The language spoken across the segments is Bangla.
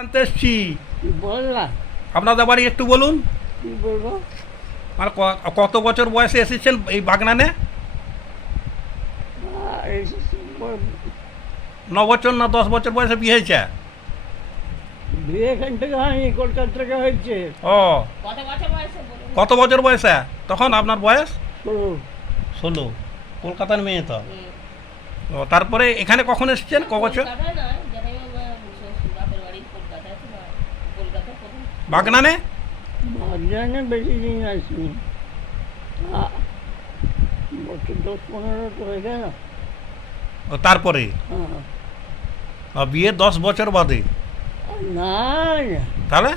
জানতে এসছি। বল না, আপনাদের বাড়ি একটু বলুন। কি বলবো? মানে কত বছর বয়সে এসেছেন এই বাগনানে? এই 9 বছর না 10 বছর বয়সে বিয়ে হয়েছে? বিয়ে এখান থেকে হয়নি, কলকাতা থেকে হয়েছে। ও, কত বছর বয়সে বলুন? কত বছর বয়সে তখন আপনার বয়স? ষোলো। 16। কলকাতার মেয়ে তো। হুম। ও, তারপরে এখানে কখন এসেছেন, ক বছর? কলকাতায় নয়, যেখানে আমার শ্বশুর বাপের বাড়ি কলকাতায় আছে না, কলকাতার প্রথম। বাগনানে? বাগদানে বেশি দিন আসিনি, বছর 10-15 তো হয়ে গেল। ও, তারপরে বিয়ে 10 বছর বাদে? না না, তাহলে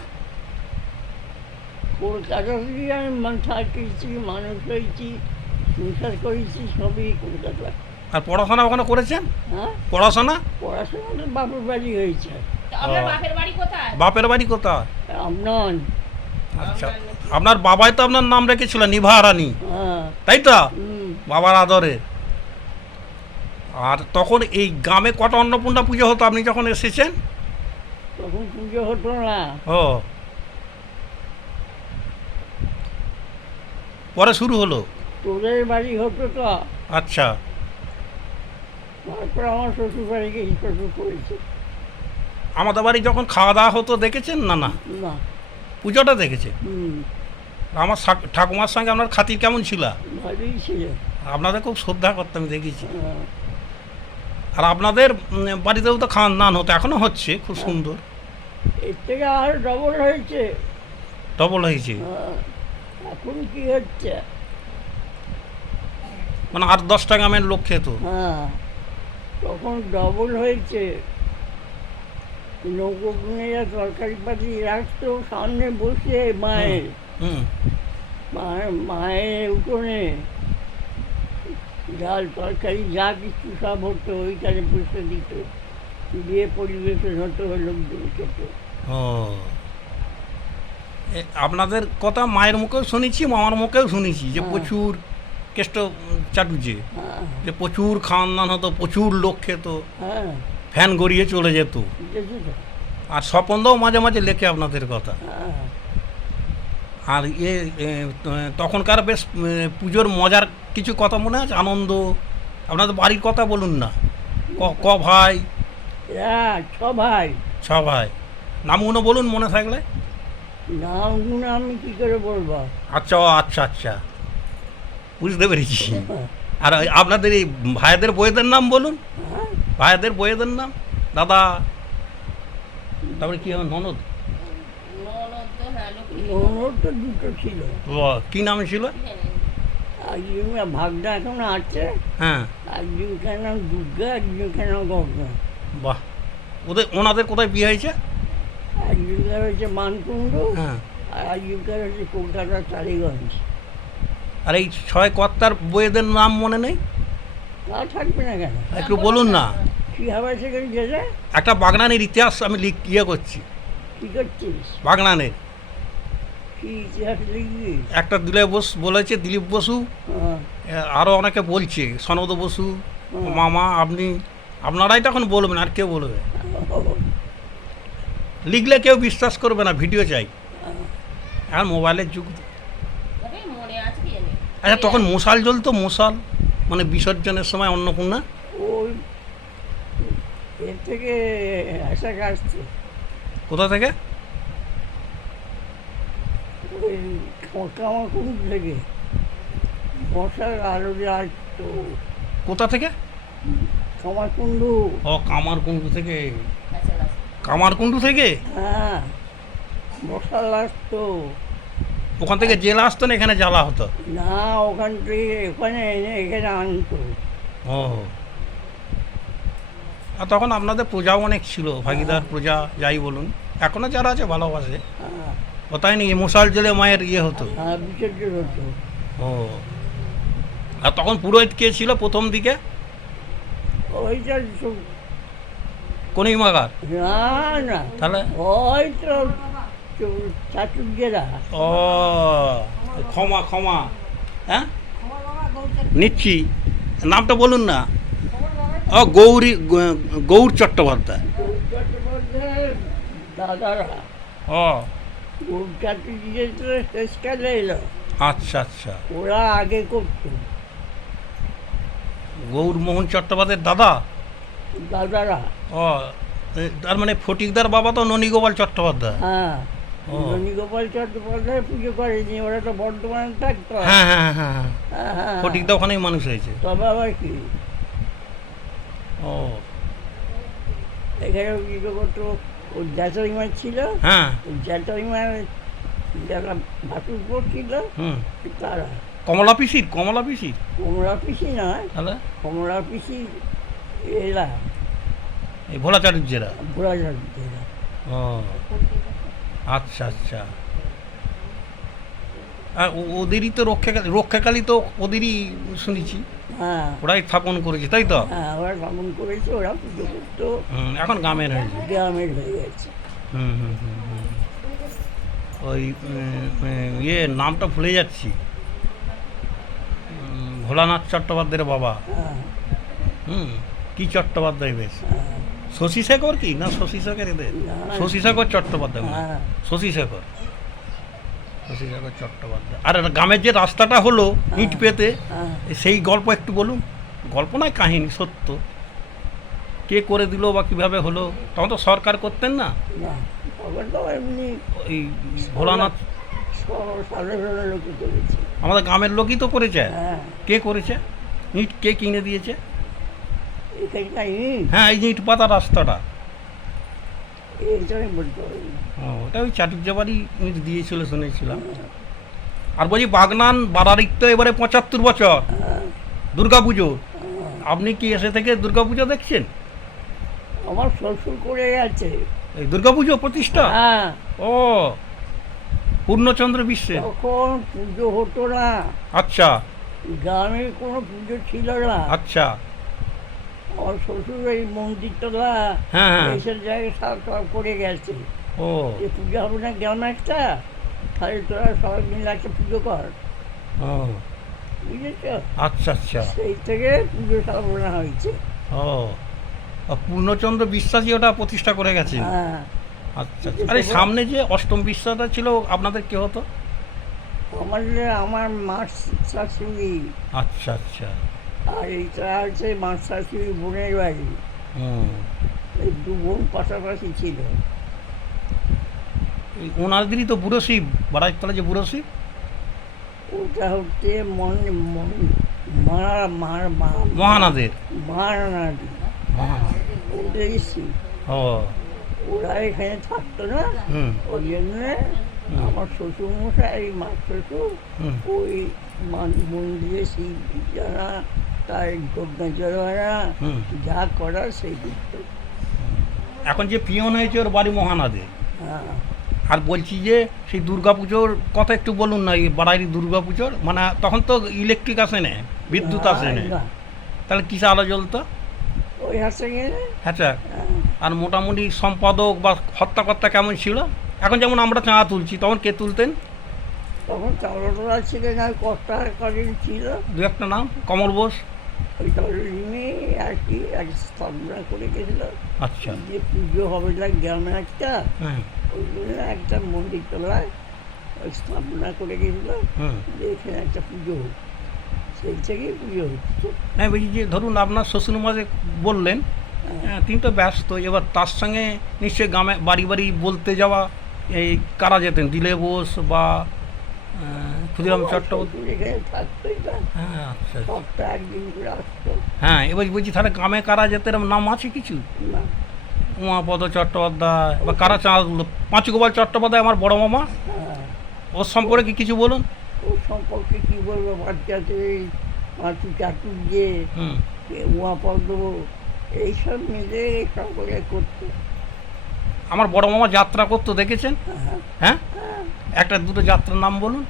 কলকাতা থেকে আমি থাকিয়েছি, মানুষ হয়েছি, সংসার করেছি, সবই কলকাতা। আর পড়াশোনা ওখানে করেছেন? হ্যাঁ, পড়াশোনা? পড়াশোনা তো বাপের বাড়ি হয়েছে। তো আপনার ও। বাপের বাড়ি কোথায়? বাপের বাড়ি কোথায়? আপনার? আচ্ছা, আপনার বাবাই তো আপনার নাম রেখেছিল নিভা রানী, হ্যাঁ। তাই তো? হুম। বাবার আদরে। আর তখন এই গ্রামে কটা অন্নপূর্ণা পুজো হতো আপনি যখন এসেছেন? তখন পুজো হতো না, ও, পরে শুরু হলো? তোদের বাড়ি হতো তো, আচ্ছা। তারপর আমার শ্বশুর বাড়িকে শ্বশুর করেছে। আমাদের বাড়ি যখন খাওয়া দাওয়া হতো দেখেছেন? না না, না। পুজোটা দেখেছে। হুম, আমার ঠাকুমার সঙ্গে আপনার খাতির কেমন ছিল? ভালোই ছিল। আপনাদের খুব শ্রদ্ধা করতে আমি দেখেছি। হ্যাঁ। আর আপনাদের বাড়িতেও তো খাওয়ান দান হতো, এখনও হচ্ছে, খুব সুন্দর। এর থেকে আর ডবল হয়েছে। ডবল হয়েছে? হ্যাঁ। এখন কি হচ্ছে? মানে 8-10টা গ্রামের লোক খেত? হ্যাঁ, তখন ডবল হয়েছে। নৌকোগুনেরা তরকারি পাতি রাখতো সামনে বসে মায়ের, হুম। মায়ের উঠোনে ডাল তরকারি যা কিছু সব হতো ওইখানে বসে দিত, দিয়ে পরিবেশন হতো, লোকজন খেত। ও, আপনাদের কথা মায়ের মুখেও শুনেছি, মামার মুখেও শুনেছি যে হ্যাঁ। প্রচুর কেষ্ট চাটুছে, হ্যাঁ। যে প্রচুর খাওয়ান দান হতো, প্রচুর লোক খেত, হ্যাঁ, ফ্যান গড়িয়ে চলে যেত। দেখি তো। আর স্বপনদাও মাঝে মাঝে লেখে আপনাদের কথা। হ্যাঁ। আর তখনকার বেশ পুজোর মজার কিছু কথা মনে আছে? আনন্দ, আপনাদের বাড়ির কথা বলুন না। ক ভাই? হ্যাঁ, 6 ভাই। 6 ভাই। নামগুলো বলুন মনে থাকলে। নামগুলো আমি কি করে বলবো? আচ্ছা, ও আচ্ছা আচ্ছা, বুঝতে পেরেছি। হ্যাঁ। আর আপনাদের এই ভাইদের বইয়েদের নাম বলুন। হ্যাঁ? ভাইদের বইয়েদের নাম, দাদা, তারপরে কি হবে, ননদ? ননদ তো, হ্যাঁ, লক্ষ্মী। ননদ তো দুটো ছিল। ও, কি নাম ছিল? একজন ভাগনা এখনো আছে, হ্যাঁ। একজনকার নাম দুর্গা, একজনকার নাম গঙ্গা। বাহ, ওনাদের কোথায় বিয়ে হয়েছে? একজনকার হচ্ছে মানকুণ্ড, হ্যাঁ। আর একজনকার হচ্ছে কলকাতা টালিগঞ্জ। আর এই 6 কর্তার বইয়েদের নাম মনে নেই? তা থাকবে না কেন? একটু বলুন না। কি হবে সেখানে গেলে? একটা বাগনানের ইতিহাস আমি করছি। কি করছিস? বাগনানের কি ইতিহাস লিখবি? একটা দিলীপ বসু বলেছে, দিলীপ বসু, হ্যাঁ। আরও অনেকে বলছে, সনদ বসু, হুম। মামা, আপনারাই তখন বলবেন, আর কেউ বলবে? লিখলে কেউ বিশ্বাস করবে না, ভিডিও চাই। আর মোবাইলের যুগ। তবে মনে আছে কি জানি। আচ্ছা, তখন মশাল জ্বলতো, মশাল, মানে বিসর্জনের সময় অন্নপূর্ণা। ওই এর থেকে আশা আসছে, কোথা থেকে? ওই কামাকুণ্ড থেকে মশার আলো যে আসতো। কোথা থেকে? কামাকুণ্ডু। ও, কামারকুণ্ডু থেকে। আচ্ছা, আচ্ছা। কামারকুণ্ডু থেকে? হ্যাঁ, মশাল আসতো। ওখান থেকে জেলা আসতো না, এখানে জ্বালা হতো? না, ওখান থেকে এখানে এনে এখানে আনতো। ও, আর তখন আপনাদের প্রজাও অনেক ছিল, ভাগিদার প্রজা যাই বলুন, এখনও যারা আছে ভালোবাসে। হ্যাঁ। ও, তাই নাকি? মশাল জেলে মায়ের ইয়ে হতো? হ্যাঁ, বিসর্জন হতো। ও, আর তখন পুরোহিত কে ছিল প্রথম দিকে? ওইটা সব কোনই মাগার? না না, তাহলে? ওই তো চাটুর্যেরা। ও, ক্ষমা ক্ষমা, হ্যাঁ নিচ্ছি, নামটা বলুন না। ও, গৌর চট্টোপাধ্যায়। দাদারা ও গরু চারটি দিয়ে তো শেষকালে এলো, আচ্ছা আচ্ছা, ওরা আগে করতো গৌরমোহন চট্টোপাধ্যায়ের দাদা। দাদারা। ও তার মানে ফটিকদার বাবা তো ননীগোপাল চট্টোপাধ্যায়। হ্যাঁ, ও। ননীগোপাল চট্টোপাধ্যায় পুজো করেনি, ওরা তো বর্ধমানে থাকতো। হ্যাঁ হ্যাঁ হ্যাঁ হ্যাঁ, হ্যাঁ, হ্যাঁ। ফটিকদা ওখানেই মানুষ হয়েছে। তবে আবার কি ও এখানে পুজো করতো, ওর জ্যাঠাইমা ছিল, হ্যাঁ, ওর জ্যাঠাইমার যারা ভাসুরপুর ছিল হুম, তারা। কমলা পিসির, কমলা পিসির কমলা পিসি নয়, তাহলে কমলা পিসি এরা এই ভোলা চাটুর্যেরা। ঘোরা যাচ্ছে এরা। ও আচ্ছা আচ্ছা, আর ওদেরই তো রক্ষাকালী তো ওদেরই শুনেছি, হ্যাঁ, ওরাই স্থাপন করেছে তাই তো। হ্যাঁ, ওরা ভ্রমণ করেছে, ওরা পুজো করতো, এখন গ্রামের হয়েছে। গ্রামের হয়ে গেছে। হুম হুম হুম হুম। ওই ইয়ে নামটা ভুলে যাচ্ছি, ভোলানাথ চট্টোপাধ্যায়ের বাবা। হ্যাঁ, হুম, কি চট্টোপাধ্যায় বেশ, হ্যাঁ, শশী শেখর কি না, শশী শেখর এদের, না। শশী শেখর চট্টোপাধ্যায় না, হ্যাঁ, শশী শেখর, শশী শেখর চট্টোপাধ্যায়। আর গ্রামের যে রাস্তাটা হলো ইট পেতে, হ্যাঁ। সেই গল্প একটু বলুন। গল্প নয়, কাহিনী সত্য, কে করে দিল বা কিভাবে হলো? তখন তো সরকার করতেন না, না, তখন তো এমনি ওই ভোলানাথ সাধারণ লোকে করেছে। আমাদের গ্রামের লোকই তো করেছে। হ্যাঁ, কে করেছে? ইট কে কিনে দিয়েছে? এখানটাই হ্যাঁ, এই যে ইট পাতা রাস্তাটা, এইটা আমি বলতে পারি না। ও ওটা ওই চাটুর্য বাড়ি ইট দিয়েছিল শুনেছিলাম। আর বলছি বাগনান বাড়ারিক তো এবারে 75 বছর হ্যাঁ, দুর্গা পুজো, হ্যাঁ। আপনি কি এসে থেকে দুর্গা পুজো দেখছেন? আমার শ্বশুর করে গেছে। এই দুর্গা পুজো প্রতিষ্ঠা? হ্যাঁ, ও পূর্ণচন্দ্র বিশ্বে। তখন পুজো হতো না, আচ্ছা গ্রামে কোনো পুজো ছিল না। আচ্ছা, আমার শ্বশুর এই মন্দিরতলা হ্যাঁ হ্যাঁ, এইসব জায়গায় সব সব করে গেছে, ও যে পুজো হবে না গ্রামে একটা, তাহলে তোরা সবাই মিলে একটা পুজো কর, ও বুঝেছ? আচ্ছা আচ্ছা, সেই থেকে পুজো স্থাপনা হয়েছে। ও আর পূর্ণচন্দ্র বিশ্বাসী ওটা প্রতিষ্ঠা করে গেছে। হ্যাঁ, আচ্ছা আচ্ছা। আরে সামনে যে অষ্টম বিশ্বাসটা ছিল আপনাদের কে হতো? আমার মার শাশুড়ি, আচ্ছা আচ্ছা, আর এইটা হচ্ছে মার শাশুড়ি বোনের বাড়ি। হুম, এই দু বোন পাশাপাশি ছিল। এই ওনাদেরই তো বুড়ো শিব, বাড়াইতলা যে বুড়ো শিব, ওটা হচ্ছে মহানাদের। মহানাদি, মহানাদ, ওটাই শিব। ও ওরা এখানে থাকতো না, হুম ওই জন্য আমার শ্বশুর মশাই, মার শ্বশুর হুম, ওই মন্দিরে শিব জানা, তার যজ্ঞ জড়ানা, হুম। যা করার সেই করতো। এখন যে পিয়ন হয়েছে ওর বাড়ি মহানাদে। হ্যাঁ, আর বলছি যে সেই দুর্গাপুজোর কথা একটু বলুন না, এই বাড়াইরি দুর্গাপুজোর, মানে তখন তো ইলেকট্রিক আসে না, বিদ্যুৎ আসে না, না, তাহলে কিসে আলো জ্বলতো? ওই হাসে গেলে হ্যাঁ স্যার। আর মোটামুটি সম্পাদক বা হত্যাকর্তা কেমন ছিল? এখন যেমন আমরা চাঁদা তুলছি, তখন কে তুলতেন? তখন চাউলা ছিল না, কর্তা কদিন ছিল, দু একটা নাম, কমল বোস। ওই তরুণী আর কি এক স্থাপনা করে গেছিল, আচ্ছা, যে পুজো হবে না গ্রামে একটা, হ্যাঁ ওই জন্য একটা মন্দির তলায় ওই স্থাপনা করে গেছিল, হুম। যে এখানে একটা পুজো হোক, সেই থেকেই পুজো হচ্ছে। হ্যাঁ বলছি যে ধরুন আপনার শ্বশুর মাঝে বললেন, হ্যাঁ, তিনি তো ব্যস্ত, এবার তার সঙ্গে নিশ্চয়ই গ্রামে বাড়ি বাড়ি বলতে যাওয়া, এই কারা যেতেন, দিলে বোস বা ক্ষুদিরাম চট্টোপাধ্যায়? শ্বশুর এখানে থাকতোই না, হ্যাঁ আচ্ছা আচ্ছা। সপ্তাহে একদিন করে আসতো। হ্যাঁ এবার বলছি তাহলে গ্রামে কারা যেতে, এরকম নাম আছে কিছু? না, উমাপদ চট্টোপাধ্যায় বা কারা চাঁদগুলো, পাঁচগোপাল চট্টোপাধ্যায় আমার বড় মামা, হ্যাঁ, ওর সম্পর্কে কিছু বলুন। ওর সম্পর্কে কী বলবো, বাচ্চাতে পাঁচু চাটুর যে হুম, উমাপদ এইসব মিলে সব করে করতো। আমার বড় মামা যাত্রা করতো, দেখেছেন? হ্যাঁ, হ্যাঁ, হ্যাঁ, একটা দুটো যাত্রার নাম বলুন।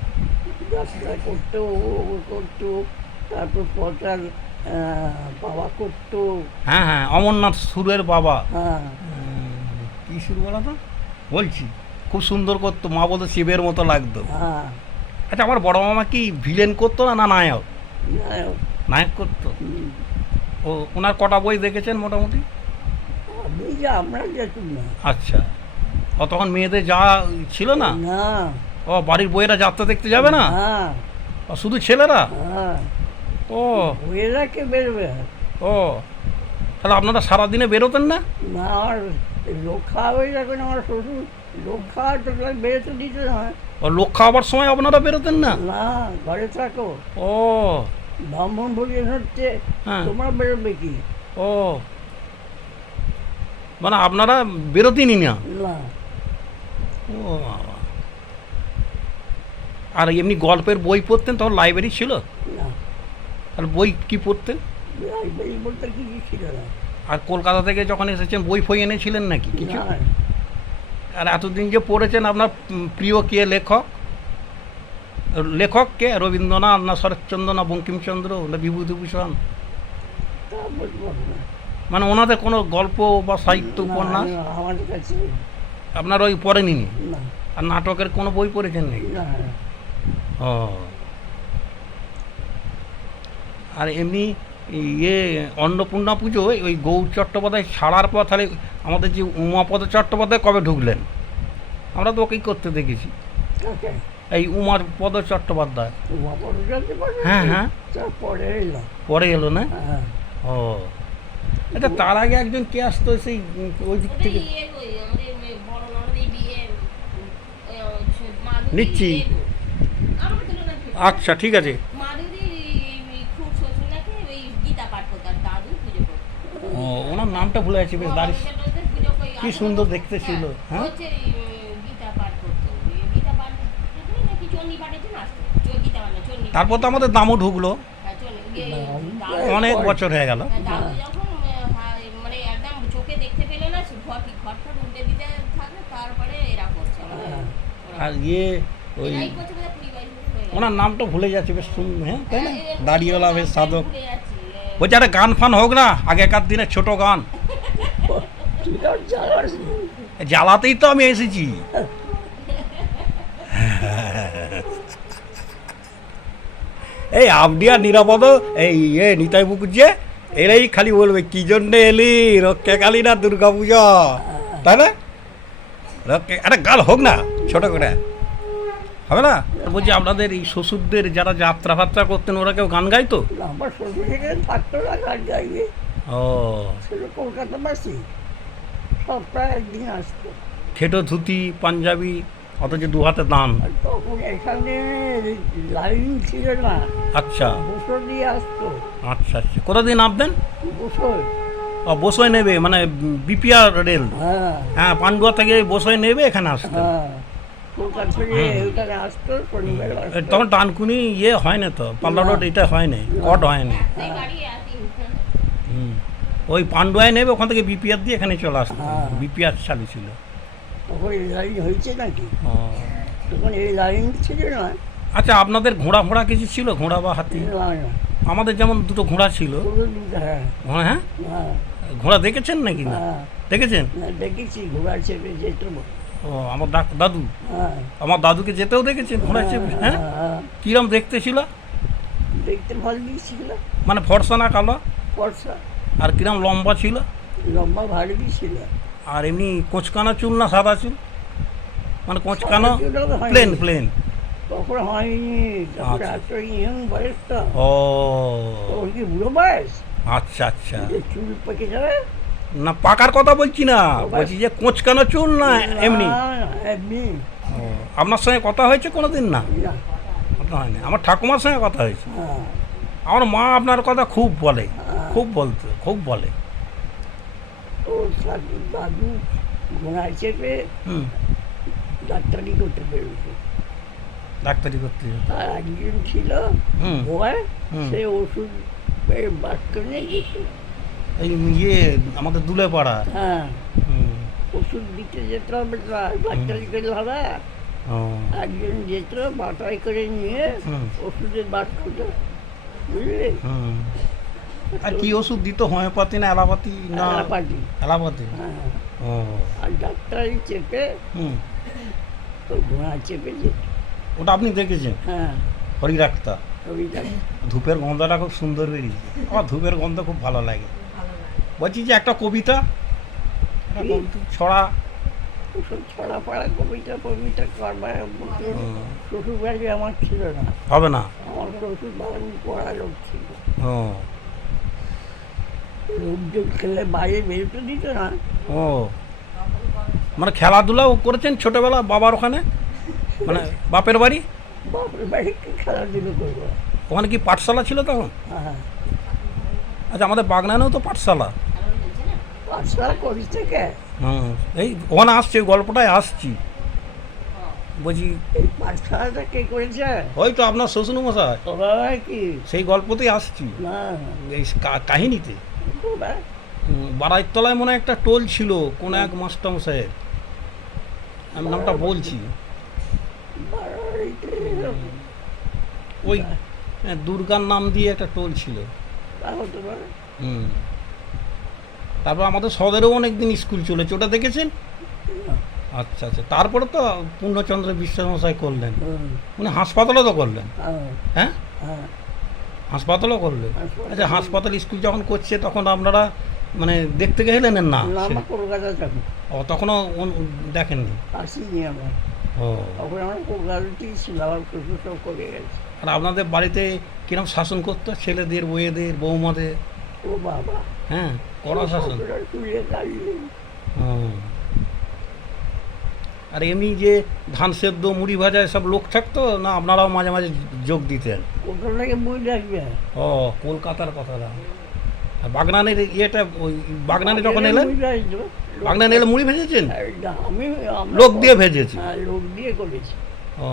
যাত্রা করতো, ও করতো, তারপর পচার বাবা করতো। হ্যাঁ হ্যাঁ, অমরনাথ সুরের বাবা, হ্যাঁ, কী সুর বলা তো বলছি, খুব সুন্দর করতো, মা বলতো শিবের মতো লাগতো। হ্যাঁ, আচ্ছা, আমার বড় মামা কি ভিলেন করতো না না নায়ক? নায়ক। নায়ক করতো। হুম। ও ওনার কটা বই দেখেছেন মোটামুটি? আমি যে আমরা যেতুম না, আচ্ছা, ও তখন মেয়েদের যা ছিল না? না ও বাড়ির বইয়েরা যাত্রা দেখতে যাবে না? হ্যাঁ ও শুধু ছেলেরা? হ্যাঁ ও বইয়েরা কে বেরোবে? ও তাহলে আপনারা সারাদিনে বেরোতেন না? না আমার লোক খাওয়া হয়ে যাবে না, আমার শ্বশুর লোক খাওয়া তো বেরোতে দিতে না। ও লোক খাওয়াবার সময় আপনারা বেরোতেন না? না ঘরে থাকো, ও ব্রাহ্মণ ভোজন হচ্ছে, হ্যাঁ। তোমরা বেরোবে কি? ও মানে আপনারা বেরোতেনই না? না ও বাবা। আর এমনি গল্পের বই পড়তেন? তখন লাইব্রেরি ছিল? না আর বই কি পড়তেন? লাইব্রেরি বলতে কিছু ছিল না। আর কলকাতা থেকে যখন এসেছেন বই ফই এনেছিলেন নাকি কিছু? না আর এতদিন যে পড়েছেন আপনার প্রিয় কে লেখক? লেখক কে? রবীন্দ্রনাথ না শরৎচন্দ্র না বঙ্কিমচন্দ্র না বিভূতিভূষণ? তা বলবো না। মানে ওনাদের কোনো গল্প বা সাহিত্য উপন্যাস না, আমাদের কাছে আপনার ওই পড়েনি? না আর নাটকের কোনো বই পড়েছেন নাকি? না ও আর এমনি ইয়ে অন্নপূর্ণা পুজো ওই গৌর চট্টোপাধ্যায় ছাড়ার পর তাহলে আমাদের যে উমাপদ চট্টোপাধ্যায় কবে ঢুকলেন? আমরা তো ওকেই করতে দেখেছি, কাকে? এই উমাপদ চট্টোপাধ্যায়। উমাপদ চট্টোপাধ্যায়? হ্যাঁ, হ্যাঁ। পরে এলো। পরে এলো না? হ্যাঁ ও আচ্ছা, তার আগে একজন কে আসতো সেই ওই দিক থেকে? বড় ননদের বিয়ে নিচ্ছি। আচ্ছা ঠিক আছে। মাধুরীর খুব শ্বশুর নাকি ওই গীতা পাঠ করতো আর দাদু পুজো করতো। ও ওনার নামটা ভুলে যাচ্ছি, বেশ দাঁড়িয়ে কি সুন্দর দেখতে ছিল। হ্যাঁ হচ্ছে গীতা পাঠ করতো, গীতা পাঠ করতো নাকি চণ্ডী পাঠের জন্য আসতো, গীতা পাঠ না চণ্ডী পাঠ। তারপর তো আমাদের দামও ঢুকলো, হ্যাঁ, অনেক বছর হয়ে গেল। দাদু যখন মানে একদম চোখে দেখতে পেলে না, ঘরটা উল্টে দিতে থাকলে তারপরে এরা করছে আর ইয়ে ওই এরাই করছে বোধহয় 20-22 বছর হয়ে গেল। ওনার নামটা ভুলে যাচ্ছে, বেশ সুন্দর। হ্যাঁ তাই না? দাড়িওয়ালা বেশ সাধক। ভুলে যাচ্ছি। বলছে একটা গান ফান হোক না, আগেকার দিনের ছোট গান। তুই আর জ্বালাস না। জ্বালাতেই তো আমি এসেছি। এই আপনি আর নিরাপদ এই নিতাই মুখুজ্জে এরাই খালি বলবে কি জন্যে এলি, রক্ষা কালী না দুর্গা পূজা, তাই না? রক্ষা একটা গান হোক না ছোট করে, হবে না? বলছি আপনাদের এই শ্বশুরদের যারা যাত্রা ফাত্রা করতেন ওরা কেউ গান গাইতো? আমার শ্বশুর এখানে থাকতো না, গান গাইবে। ও ছিল কলকাতাবাসী, সপ্তাহে একদিন আসতো। খেটো ধুতি পাঞ্জাবি, অথচ দু হাতে দান। আর তখন এখানে লাইন ছিল না, আচ্ছা বসো দিয়ে আসতো। আচ্ছা আচ্ছা, কোথাদিন নামতেন? বসো, বসই নেবে মানে বিপিআর রেল? হ্যাঁ হ্যাঁ, পান্ডুয়া থেকে বসই নেবে এখানে আসতে। হ্যাঁ, কলকাতা থেকে ওইখানে আসতো, শনিবার আসতো। তখন ডানকুনি ইয়ে হয় না তো, পাল্লা রোড এটা হয় না, কট হয় না। সেই গাড়ি আসি। হুম, ওই পান্ডুয়ায় নেবে, ওখান থেকে বিপিআর দিয়ে এখানে চলে আসতো। হ্যাঁ। বিপিআর চালু ছিল। তখন এই লাইন হয়েছে নাকি? ও তখন এই লাইন ছিল না। আচ্ছা, আপনাদের ঘোড়া ফোড়া কিছু ছিল, ঘোড়া বা হাতি? না না, আমাদের যেমন দুটো ঘোড়া ছিল। পুরো দুধ, হ্যাঁ ঘোড়া, হ্যাঁ হ্যাঁ ঘোড়া দেখেছেন নাকি? না হ্যাঁ, দেখেছেন? না দেখেছি, ঘোড়া চেপে যেত। ও আমার দাদু, হ্যাঁ আমার দাদুকে যেতেও দেখেছেন ঘোড়া চেপে? হ্যাঁ, হ্যাঁ, কিরম দেখতে ছিল? দেখতে ভালোই ছিল, মানে ফর্সা না কালো? ফর্সা, আর কিরম লম্বা ছিল? লম্বা ভালোই ছিল। আর এমনি কোঁচকানো চুল না সাদা চুল? মানে কোঁচকানো, সাদা চুল হয়নি। Plane plane? তখন হয়নি, তখন আচ্ছা। এত ইয়ং বয়সটা, ও তখন কি বুড়ো বয়স, আচ্ছা আচ্ছা, যে চুল পেকে যাবে। না পাকার কথা বলছি না, বলছি যে কোঁচকানো চুল না এমনি? না, এমনি ও, আপনার সঙ্গে কথা হয়েছে কোনো দিন? না, না, কথা হয়নি। আমার ঠাকুমার সঙ্গে কথা হয়েছে। হ্যাঁ, আমার মা আপনার কথা খুব বলে, খুব বলতো, খুব বলে। ও দাদু ঘোড়ায় চেপে হুম, ডাক্তারি করতে পেরেছে। ডাক্তারি করতে যেত। আর একজন ছিল হুম। ভয়, হুম। সে ওষুধ বাক্য নিয়ে যেত। এই ইয়ে আমাদের দুলে পাড়া। হ্যাঁ, হুম, ওষুধ দিতে যেতে হবে, ডাক্তারি করে হবে। ও একজন যেত বাটাই করে নিয়ে হুম। ওষুধের বাক্যটা, বুঝলি? হুম। আর কি ওষুধ দিত, হোমিওপ্যাথি না অ্যালোপ্যাথি না? Party, allopathy. হ্যাঁ, ও আর ডাক্তারি চেপে হুম, তো ঘোড়া চেপে যেত। ওটা আপনি দেখেছেন? হ্যাঁ, হরি রাখতা। ওই ডাক্তার। ধূপের গন্ধটা খুব সুন্দর বেরিয়েছে, আমার ধূপের গন্ধ খুব ভালো লাগে। বলছি যে একটা কবিতা, একটা কি? কবিতা ছড়া ওসব ছড়া পড়া কবিতা ফবিতা করবার মতো হুম। শ্বশুর বাড়ি আমার ছিল না। হবে না। আমার শ্বশুর বাড়ি পড়া লোক ছিল। ও লোকজন খেলে বাইরে বেরোতে দিত না। ও মানে খেলাধুলাও করেছেন ছোটবেলা বাবার ওখানে, মানে বাপের বাড়ি? বাপের বাড়িতে খেলাধুলো করবো। ওখানে কি পাঠশালা ছিল তখন? হ্যাঁ, আচ্ছা, আমাদের বাগনানেও তো পাঠশালা। পাঠশালা করিস থেকে হুম, এই ওখানে আসছে, ওই গল্পটায় আসছি। বলছি এই পাঠশালাটা কে করেছে? ওই তো আপনার শ্বশুরমশাই, তোরা কি সেই গল্পতেই আসছি, না এই কাহিনীতে। তোরা বাড়াইর তলায় মনে হয় একটা টোল ছিল কোন এক মাস্টারমশাইয়ের, আমি নামটা বলছি। বাড়িতে ওই দুর্গার নাম দিয়ে একটা টোল ছিল। তা হতে পারে। হুম। তারপর আমাদের সদরেও অনেকদিন স্কুল চলেছে, ওটা দেখেছেন? না। আচ্ছা আচ্ছা, তারপরে তো পূর্ণচন্দ্র বিশ্বাসমশাই করলেন, হুম, মানে হাসপাতালও তো করলেন। হ্যাঁ, হ্যাঁ, হ্যাঁ, হাসপাতালও করলেন। হাসপাতাল। আচ্ছা, হাসপাতাল স্কুল যখন করছে তখন আপনারা মানে দেখতে গেলেন না? না, আমরা কলকাতা থাকি, ও তখনও দেখেননি? আসিনি আমরা। ও, তখন আমরা কলকাতাতেই ছিলাম, আমার শ্বশুর সব করে গেছে। আর আপনাদের বাড়িতে কিরম শাসন করতো ছেলেদের, বউয়েদের, বৌমাদের? ও বাবা, হ্যাঁ, কড়া শাসন। কতটা চুলে দাঁড়িয়ে হুম। আর এমনি যে ধান সেদ্ধ, মুড়ি ভাজা এসব লোক থাকতো না, আপনারাও মাঝে মাঝে যোগ দিতেন? কোথা থেকে বই লাগবে। ও, কলকাতার কথাটা। আর বাগনানের ইয়েটা, ওই বাগনানে যখন এলেন, বাগনানে এলে মুড়ি ভেজেছেন? আমি লোক দিয়ে ভেজেছি। হ্যাঁ, লোক দিয়ে করেছি। ও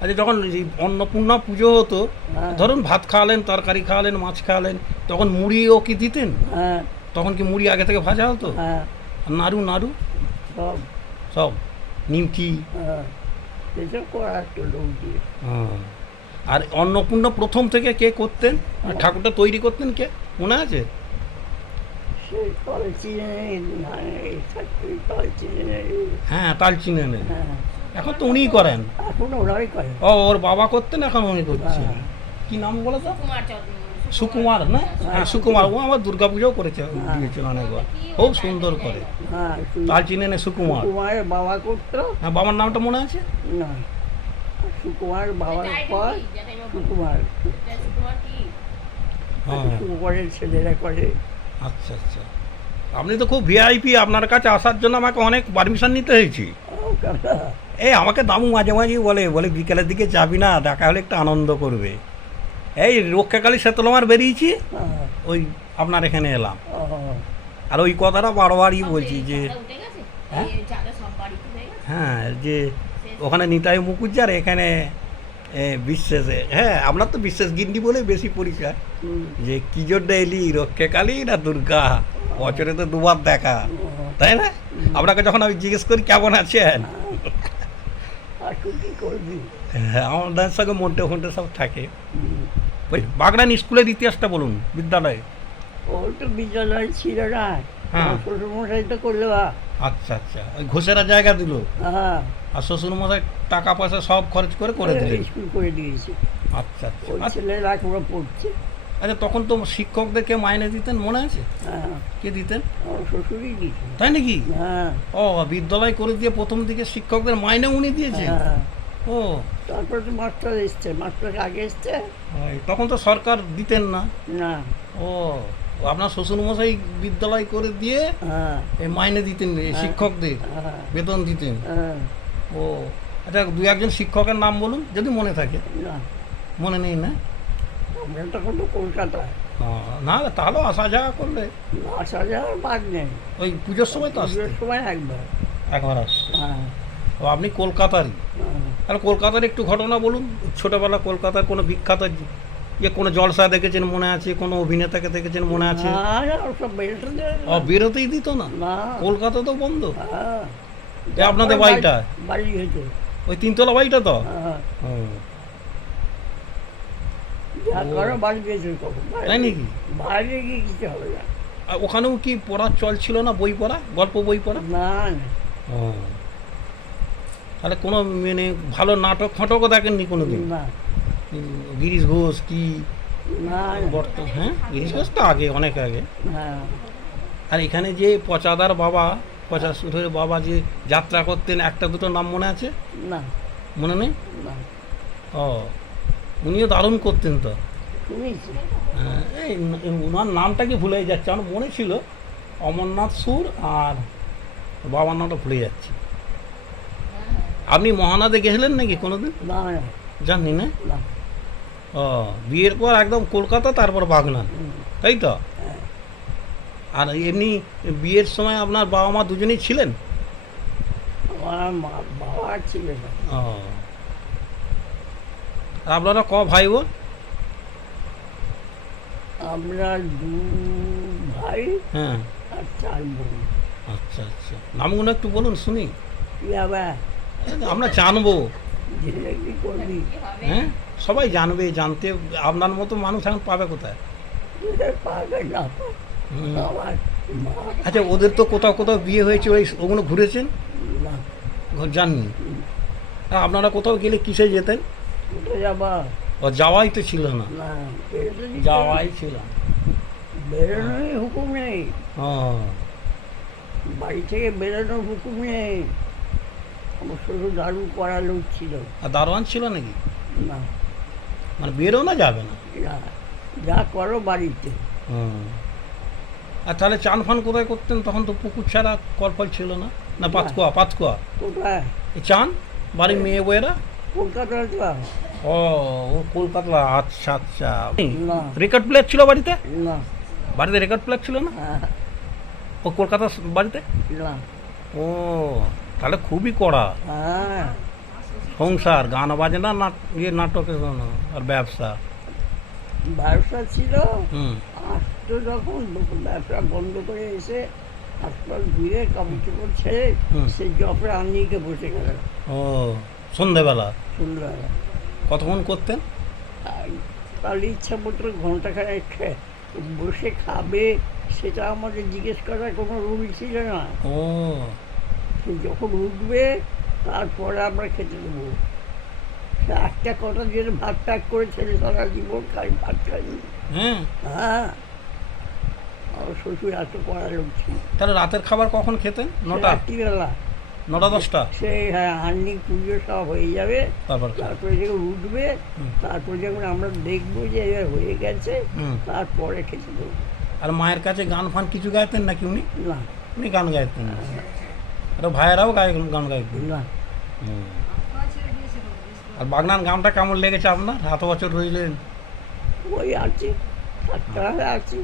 আচ্ছা, যখন এই অন্নপূর্ণা পুজো হতো, হ্যাঁ। ধরুন ভাত খাওয়ালেন, তরকারি খাওয়ালেন, মাছ খাওয়ালেন, তখন মুড়িও কি দিতেন? হ্যাঁ, তখন কি মুড়ি আগে থেকে ভাজা হতো? হ্যাঁ, আর নাড়ু নাড়ু সব, সব, নিমকি? হ্যাঁ, এসব করা একটু লোক দিয়ে। হ্যাঁ। আর অন্নপূর্ণা প্রথম থেকে কে করতেন? আর ঠাকুরটা তৈরি করতেন কে, মনে আছে? সেই তল চিনে তল চিনে। হ্যাঁ, তাল চিনে নেন। হ্যাঁ, এখন তো উনিই করেন। এখন ওরাই করে। ও, ওর বাবা করতেন, এখন উনি করছেন। হ্যাঁ। কি নাম বলো তো? কুমার চৌধুরী। সুকুমার না? হ্যাঁ, সুকুমার। ও আমার দুর্গাপুজোও করেছে, দিয়েছিল অনেকবার, খুব সুন্দর করে। হ্যাঁ, তাল চিনে নে সুকুমার। সুকুমারের বাবা করতো হ্যাঁ, বাবার নামটা মনে আছে? না, সুকুমার বাবার এটা পর কি? যেটা এবার বলবো। সুকুমার, এটা সুকুমার কি? হ্যাঁ, সুকুমারের ছেলেরা করে। আচ্ছা আচ্ছা। আপনি তো খুব ভিআইপি, আপনার কাছে আসার জন্য আমাকে অনেক পারমিশন নিতে হয়েছে। ও কাকা, এই আমাকে দামু মাঝে মাঝেই বলে বলে বিকেলের দিকে যাবি না, দেখা হলে একটু আনন্দ করবে। এই রক্ষাকালী সেতলমার বেরিয়েছি, হ্যাঁ, ওই আপনার এখানে এলাম। ও, আর ওই কথাটা বারবারই সব বলছি যে চাঁদা উঠে গেছে? হ্যাঁ? এই চাঁদা সব বাড়িতে হয়ে গেছে? হ্যাঁ, যে ওখানে নিতাই মুকুজ্জার, এখানে বিশ্বাসে, হ্যাঁ আপনার তো বিশ্বাস গিন্ডি বলে বেশি পরিচয়। হুম, যে কি জন্য এলি, রক্ষাকালী না দুর্গা? বছরে তো দুবার দেখা, ও, তাই না? আপনাকে যখন আমি জিজ্ঞেস করি কেমন আছেন, আর তুই কি করবি? হ্যাঁ, আমাদের সঙ্গে মন্টে ফন্টে সব থাকে। হুম, ওই বাগনান স্কুলের ইতিহাসটা বলুন, বিদ্যালয়ে। ও তো বিদ্যালয় ছিল না, হ্যাঁ। শ্বশুরমশাই তো করলো। আচ্ছা আচ্ছা, ওই ঘোষেরা জায়গা দিল, হ্যাঁ, আর শ্বশুরমশাই টাকা পয়সা সব খরচ করে দিলেন। স্কুল করে দিয়েছে। আচ্ছা আচ্ছা। ওই ছেলেরা পুরো পড়ছে। আচ্ছা, তখন তো শিক্ষকদেরকে মাইনে দিতেন, মনে আছে? হ্যাঁ, কে দিতেন? আমার শ্বশুরই দিয়েছে। তাই নাকি? হ্যাঁ, ও, বিদ্যালয় করে দিয়ে প্রথম দিকে শিক্ষকদের মাইনে উনি দিয়েছেন? হ্যাঁ, ও, তারপর তো মাস্টার এসছে, মাস্টার আগে এসছে ওই, তখন তো সরকার দিতেন না। না। ও, আপনার শ্বশুরমশাই বিদ্যালয় করে দিয়ে হ্যাঁ, এই মাইনে দিতেন, এই শিক্ষকদের হ্যাঁ, বেতন দিতেন। হ্যাঁ, ও আচ্ছা, দু একজন শিক্ষকের নাম বলুন যদি মনে থাকে। না, মনে নেই না? আমরা তখন তো কলকাতায়, না, তাহলেও আসা যাওয়া করলে আসা যাওয়ার বাদ নেই। ওই পুজোর সময় তো আসতে, পুজোর সময় একবার। একবার আসতে। হ্যাঁ, ও, আপনি কলকাতারই। হ্যাঁ। আর কলকাতার একটু ঘটনা বলুন, ছোটোবেলা কলকাতার কোনো বিখ্যাত কোনো জলসা দেখেছেন মনে আছে, কোনো অভিনেতাকে দেখেছেন মনে আছে? না, না, ওসব বেরোতে দেয় না। ও, বেরোতেই দিত না, না, কলকাতা তো বন্ধ। হ্যাঁ। এ আপনাদের বাড়িটা? বাড়ি হয়েছে। ওই তিনতলা বাড়িটা তো? হ্যাঁ, ও, যা করো বাড়ি গিয়েছে কখন। তাই নাকি? বাইরে গিয়ে কিছু হবে না। আর ওখানেও কি পড়ার চল ছিল না, বই পড়া, গল্প বই পড়া? না, না, ও, তাহলে কোনো মানে ভালো নাটক ফাটকও দেখেননি কোনো দিন? না, গিরিশ ঘোষ কি না, না। বর্তমান? হ্যাঁ, গিরিশ ঘোষ তো আগে, অনেক আগে। হ্যাঁ, আর এখানে যে পচাদার বাবা, পঁচাত্তরের বাবা যে যাত্রা করতেন, একটা দুটো নাম মনে আছে? না মনে নেই? না ও, উনিও দারুণ করতেন তো। শুনেছি। এই ওনার নামটা কি ভুলে যাচ্ছে, আমার মনে ছিল অমরনাথ সুর, আর বাবার নামটা ভুলে যাচ্ছি। আপনি মহানাদে গেছিলেন নাকি কোনোদিন? না না জানি না। না। ও, বিয়ের পর একদম কলকাতা, তারপর বাগনান, তাই তো? হ্যাঁ। আর এমনি বিয়ের সময় আপনার বাবা মা দুজনেই ছিলেন? আমার বাবা ছিল না। ও, আপনারা ক ভাই বোন? আমরা 2 ভাই হ্যাঁ, আর 4 বোন। আচ্ছা আচ্ছা, নামগুলো একটু বলুন শুনি, কি আবার আমরা জানবো। জেনে কি করবি? কি হবে? হ্যাঁ, সবাই জানবে, জানতে আপনার মতো মানুষ এখন পাবে কোথায়? পাবে না হুম। আমার মা আচ্ছা, ওদের তো কোথাও কোথাও বিয়ে হয়েছে, ওই ওগুলো ঘুরেছেন? না। জাননি। আর আপনারা কোথাও গেলে কিসে যেতেন? কোথায় যাবা? ও, যাওয়াই তো ছিল না। না, বেরোতে দিত না। যাওয়াই ছিল না। বেরোনোর হুকুম নেই, ও, বাড়ি থেকে বেরোনোর হুকুম নেই। আমার শুধু দারু করা লোক ছিল। আর দারোয়ান ছিল নাকি? না মানে বেরোনো যাবে না? না, যা করো বাড়িতে। হুম। আর তাহলে চান ফান কোথায় করতেন? তখন তো পুকুর ছাড়া কলফল ছিল না, না পাতকুয়া? পাতকুয়া কোথায়? এই চান বাড়ির মেয়ে বউয়েরা? কলকাতায় তো ও, ও কলকাতা, আচ্ছা আচ্ছা। না রেকর্ড প্লেয়ার ছিল বাড়িতে? না। বাড়িতে রেকর্ড প্লেয়ার ছিল না? হ্যাঁ, ও কলকাতার বাড়িতে? না। ও, তাহলে খুবই কড়া হ্যাঁ, সংসার, গান বাজনা, নাটকের আর ব্যবসা। ব্যবসা ছিল। হুম। আসতো যখন ব্যবসা বন্ধ করে এসে হাত পা ধুয়ে কাপড় চোপড় ছেড়ে হুম। সেই জপে আনিয়ে বসে গেল ও, সন্ধেবেলা সন্ধ্যাবেলা। কতক্ষণ করতেন? আর তাহলে ইচ্ছা মতো ঘন্টাখানেক বসে খাবে, সেটা আমাদের জিজ্ঞেস করার কোনো রুল ছিল না। ও, সে যখন উঠবে তারপরে আমরা খেতে দেবো। সে একটা কথা যেন ভাত টাক করে ছেলে সারা জীবন খাই, ভাত খাইনি। হ্যাঁ। হ্যাঁ, আমার শ্বশুর এত পড়া লোক ছিল। তাহলে রাতের খাবার কখন খেতেন? 9টা? রাত্রিবেলা 9টা 10টা? সে হ্যাঁ হান্ডি পুজো সব হয়ে যাবে, তারপর তারপরে যখন উঠবে, হুম। তারপরে যখন আমরা দেখবো যে এবার হয়ে গেছে, হুম। তারপরে খেতে দেবো। আর মায়ের কাছে গান ফান কিছু গাইতেন নাকি উনি? না উনি গান গাইতেন না? আর ভাইয়েরাও গান গাইতেন? না, হুম। আর বাগনান গ্রামটা কেমন লেগেছে আপনার? এত বছর রইলেন। ওই আছি, 7টা আছি।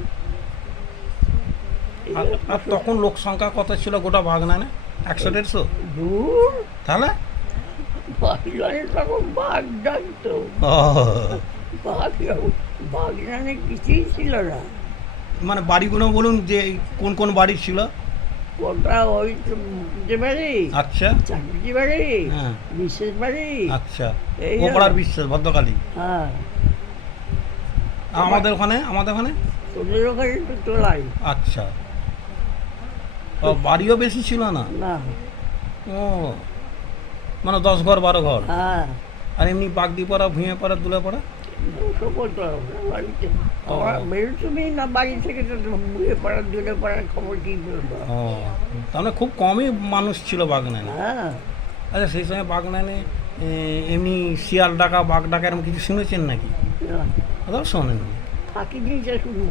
আর তখন লোক সংখ্যা কত ছিল গোটা বাগনানে? 100-150? দূর তাহলে বাগনানে তখন বাঘ ডাকতো। ও, বাগনানে কিছুই ছিল না। মানে বাড়িগুলো বলুন যে কোন কোন বাড়ি ছিল? ওটা ওই মুকুটে বাড়ি, আচ্ছা। চাকরি বাড়ি, হ্যাঁ। বিশেষ বাড়ি। আচ্ছা, এই ও পাড়ার বিশ্বাস ভদ্রকালী। হ্যাঁ, আমাদের ওখানে তোদের ওখানে একটু তোলাই। আচ্ছা। ও, বাড়িও বেশি ছিল না? না, ও, মানে 10 ঘর 12 ঘর? হ্যাঁ, আর এমনি বাগদি পাড়া, ভুঁয়ে পাড়া, দুলে পাড়া? সকল তো বাড়িতে। ও। আমরা বেরোচ্ছি না বাড়ি থেকে, তো বুয়ে পাড়ার দূরে পাড়ার খবর কি বলবো। ও, তার মানে খুব কমই মানুষ ছিল বাগনানে। হ্যাঁ, আচ্ছা, সেই সময় বাগনানে এমনি শিয়াল ডাকা, বাঘ ডাকা এরকম কিছু শুনেছেন নাকি? না, ওটাও শোনেননি? থাকি নিয়ে শুরু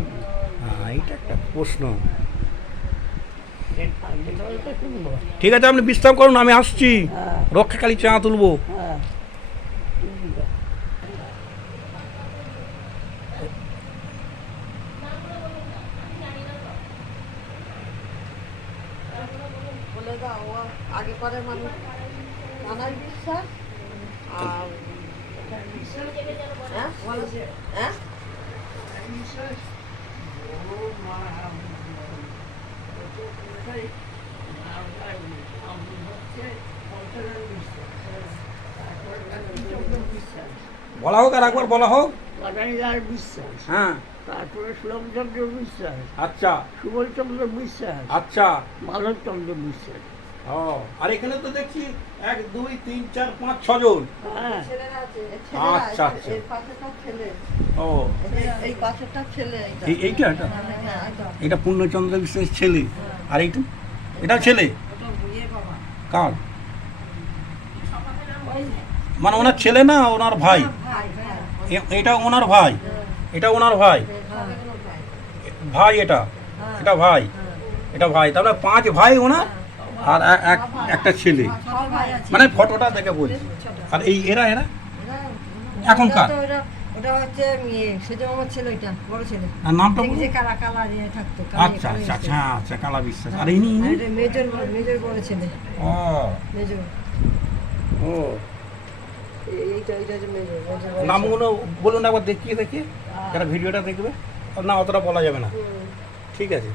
হ্যাঁ, এইটা একটা প্রশ্ন। থাকলে তাহলে তো শুনবো। ঠিক আছে, আপনি বিশ্রাম করুন, আমি আসছি। হ্যাঁ, রক্ষাকালী চা তুলবো। হ্যাঁ, বলে দাও, ও আগে পরে মানুষ নানাই বিশ্বাস আর হ্যাঁ হ্যাঁ বলা হোক, আর একবার বলা হোক। বাগানিদার বিশ্বাস, হ্যাঁ, তারপরে সুলভচন্দ্র বিশ্বাস, আচ্ছা সুবলচন্দ্র বিশ্বাস, আচ্ছা। মাধবচন্দ্র বিশ্বাস। ও, আর এখানে তো দেখছি 1 2 3 4 5 6 জন। হ্যাঁ, ছেলেরা আছে, আচ্ছা, আচ্ছা। এর পাশেটা ছেলে, ও, এই পাশেটা ছেলে, এইটা হ্যাঁ, এটা পূর্ণচন্দ্র বিশ্বাসের ছেলে। আর এইটা, এটা ছেলে। কার মানে ওনার ছেলে না ওনার ভাই? এটা ওনার ভাই, এটা ওনার ভাই, ভাই এটা, এটা ভাই, এটা ভাই, তাহলে 5 ভাই ওনার আর একটা ছেলে, মানে ফটোটা দেখে বলছি। আর এই এরা এরা এখনকার ওটা হচ্ছে সেটা আমার ছেলে, ওইটা বড় ছেলে। আর নামটা বলুন। যে কালা কালা দিয়ে থাকতো, আচ্ছা আচ্ছা আচ্ছা আচ্ছা, কালা বিশ্বাস। আর ইনি ইনি? মেজর মেজর বড় ছেলে, ও মেজর। ও এইটা এইটা হচ্ছে মেজর, মেজর বড় নামগুলো বলুন একবার দেখিয়ে যারা ভিডিওটা দেখবে। না অতটা বলা যাবে না, ঠিক আছে।